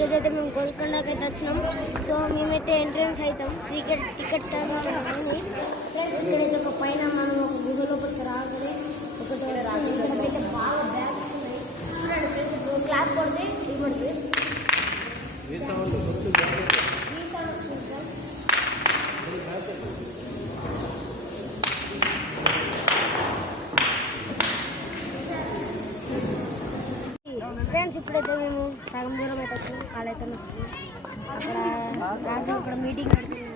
ఈరోజు అయితే మేము గోల్కొండకి అయితే వచ్చినాం. సో మేమైతే ఎంట్రన్స్ అవుతాం. టికెట్స్ ఇక్కడైతే ఒక పైన మనం ఒక గుహ లోపలికి రాగానే ఒకటి బాగా బ్యాగ్స్ ఉన్నాయి. చూడండి క్లాస్ కొడితే ఇవ్వండి. ఫ్రెండ్స్ ఇప్పుడైతే మేము సగం దూరం అయితే వచ్చినాం. కాలైతే అక్కడ రాజు అక్కడ మీటింగ్ పెడుతున్నాం.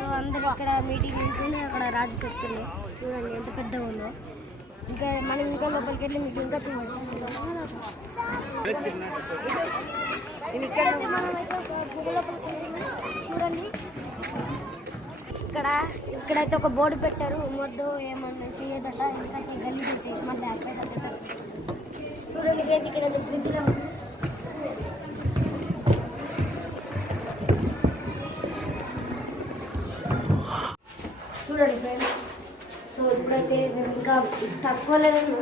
సో అందరూ అక్కడ మీటింగ్ ఉంటూనే అక్కడ రాజు చెప్తున్నాం. చూడండి ఎంత పెద్దగా ఉందో. ఇంకా మనం ఇంకా లోపలికి వెళ్ళి మీకు ఇంకా చూడండి. చూడండి ఇక్కడైతే ఒక బోర్డు పెట్టారు. మొద్దు ఏమన్నా చేయదట, ఎందుకంటే గల్లీ పెట్టేసి మళ్ళీ పెట్టారు. చూడండి ఫ్రెండ్స్ ఇక్కడ బ్రిడ్జ్లో చూడండి ఫ్రెండ్స్. సో ఇప్పుడైతే మేము ఇంకా తక్కువ లేదు,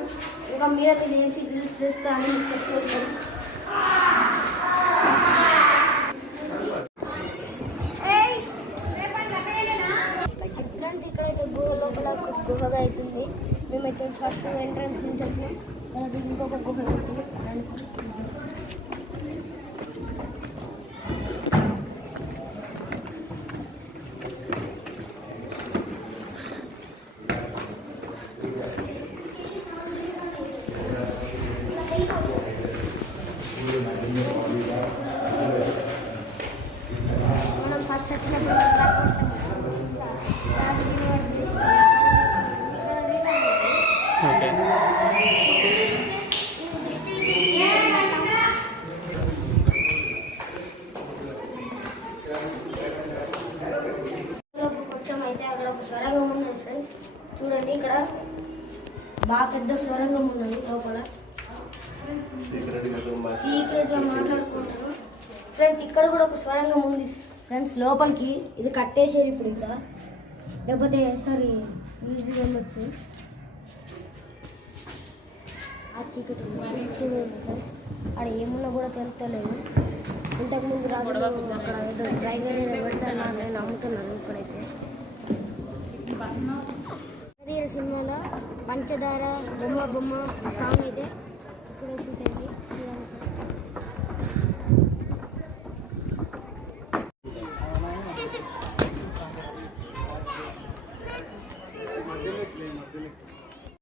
ఇంకా మీరైతే నేను సీరియల్స్ చేస్తా అని చెప్తాను. ఇక్కడైతే గుహ లోపల గుహగా అవుతుంది. మేమైతే ఫస్ట్ ఎంట్రన్స్ నుంచి వచ్చినాం. ఇంకొక గుహ అవుతుంది. మనం ఫస్ట్ వచ్చినప్పుడు కొంచెం అయితే అక్కడ ఒక స్వరంగం ఉన్నది ఫ్రెండ్స్. చూడండి ఇక్కడ బాగా పెద్ద స్వరంగం ఉన్నది. లోపల సీక్రెట్గా మాట్లాడుకుంటారు ఫ్రెండ్స్. ఇక్కడ కూడా ఒక స్వరంగం ఉంది ఫ్రెండ్స్ లోపలికి. ఇది కట్టేసేది ఇప్పుడు ఇంకా, లేకపోతే సరే ఈజీగా వెళ్ళొచ్చు. ఆ చీకటి అక్కడ ఏమున్నా కూడా తెలుస్తలేదు. ఇంతకుముందు రాజు అక్కడ ఏదో డ్రైవర్ పెడతాను నేను నమ్ముతున్నాను. ఇప్పుడైతే సినిమాలో పంచదార బొమ్మ సాంగ్ అయితే ఇక్కడ షూట్ అయింది.